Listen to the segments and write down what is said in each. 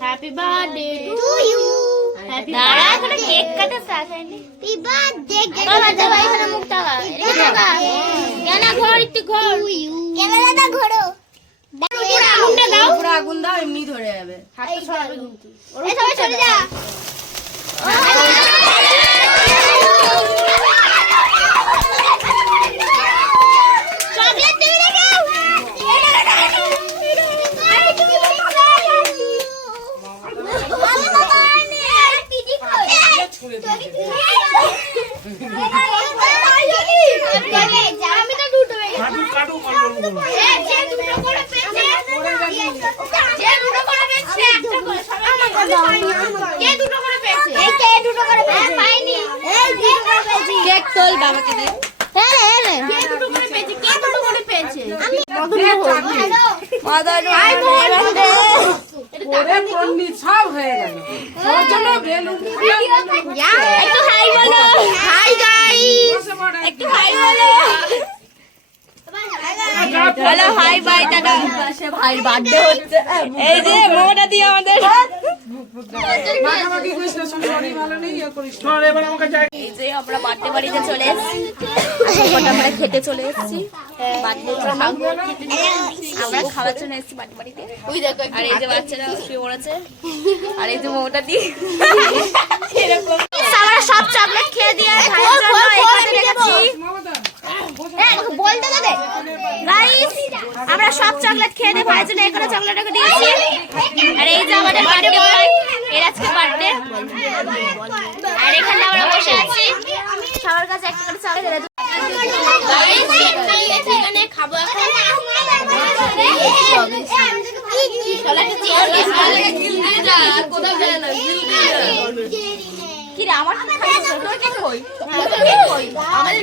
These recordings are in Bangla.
হ্যাপি বার্থডে টু ইউ দাঁড়া এখনও কেক কাটা স্টার্ট হ্যাপি বার্থডে বাবা দাও এখানে মুখ টাকা এদিকে কেন ঘর একটু ঘর? কেন দাদা ঘোরো। পুরো আগুনটা দাও। পুরো আগুন দাও এমনি ধরে যাবে। হাতটা সরাবে। কিন্তু এই সবাই চলে যা চকলেট দেবে না কেউ আমি তো দুটো কাটু কাটু মারবো যে দুটো করে পেয়েছে যে দুটো করে পেয়েছে একটা করে সবাই কে দুটো করে পেয়েছে এই কে দুটো করে পেয়েছে পাইনি এই দুটো করে পেয়েছি কেক তোল বাবাকে দে হ্যাঁ হ্যাঁ হ্যাঁ সব হয়ে গেল একটু হাই বলো হাই গাইস একটু হাই বলো হ্যালো হাই বাই টাটা। সে ভাইয়ের বার্থডে হচ্ছে। এই যে মোটা দিয়ে আমাদের। মাখামাখি করিস না সব শরীর ভালো নেই ইয়ে এই যে আমরা বার্থডে বাড়িতে চলে এসেছি। আমরা খেতে চলে এসেছি। আমরা খাওয়ার জন্য এসেছি বার্থডে বাড়িতে। আর এই যে বাচ্চারা শুয়ে পড়েছে। আর এই যে মোটা দিয়ে। এরকম। সব চকলেট খেয়ে দিয়ে বলতে গাইস আমরা সব চকলেট খেয়ে দিয়ে ভাইয়ের জন্য এখানে চকলেট রেখে দিয়েছি। আর এই যে আমাদের বার্থডে বয় এর আজকে বার্থডে আর এখানে আমরা বসে আছি। সবার কাছে একটা করে চকলেট এখানে খাব এখন। আমাদের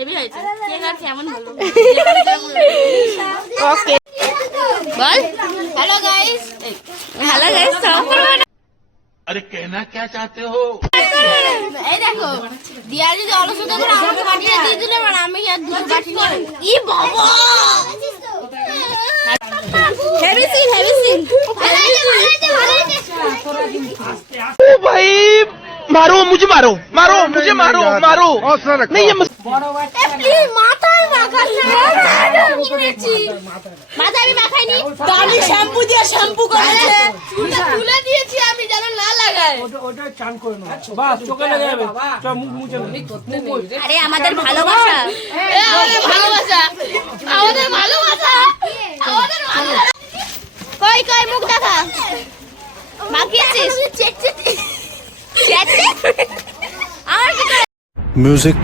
হেভি হয়েছে। কেক আর কেমন হলো? ওকে বল। হ্যালো গাইস হ্যালো গাইস আরে কেনা কে চাতে হো? এই দেখো দিয়া দিদি অলসতা করে আমাকে পাঠিয়ে দিয়ে দিলে মানে আমি আর দুটো পাঠিয়ে ই বাবা! হেভি সিন হেভি সিন मारो मुझे मारो मारो मुझे मारो मारो नहीं ये मस- প্লিজ মাথায় মাখাচ্ছে মাথায় আমি মাখাইনি আমি শ্যাম্পু দিয়ে শ্যাম্পু করেছে চুলটা তুলে দিয়েছি আমি যেন না লাগায় ওটা ওটা চান করে না বাস চোখে লেগে যাবে চ মুখ মুছে মুখ মুছে আরে আমাদের ভালোবাসা এ, আমাদের ভালোবাসা আমাদের ভালোবাসা আমাদের ভালোবাসা কই কই মুখ দেখা মাখিয়েছিস চেক চেক music.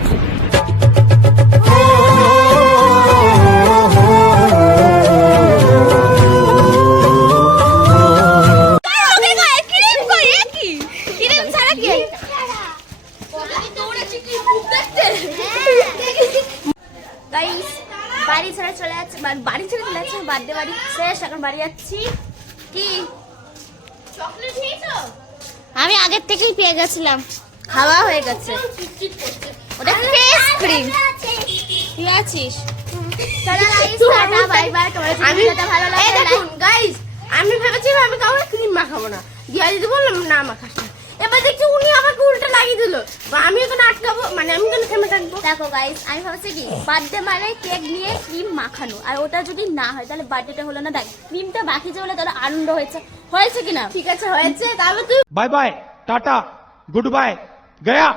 বাড়ি ছেড়ে চলে যাচ্ছে বাড়ি ছেড়ে চলে যাচ্ছে বার্থডে বাড়ি শেষ এখন বাড়ি যাচ্ছি। কি? চকলেট খেয়েছো? আমি আগের থেকেই পেয়ে গেছিলাম। খাওয়া হয়ে গেছে। ওটা ফেস ক্রিম তুই আছিস? আমি ভেবেছিলাম আমি কাউকে ক্রিম মাখাবো না। দিয়া দিদি বললাম না মাখাস না। এবার দেখছি উনি আমাকে উল্টো লাগিয়ে দিল। আমি ওখানে আটকাবো মানে আমি ওখানে থেমে থাকব। দেখো গাইস আমি ভাবছি কি বার্থডে মানে কেক নিয়ে ক্রিম মাখানো আর ওটা যদি না হয় তাহলে বার্থডেটা হলো না দেখ ক্রিমটা বাকি যে হলে তাহলে আনন্দ হয়েছে। হয়েছে কিনা? ঠিক আছে হয়েছে তাহলে তুই bye bye tata good bye Gaya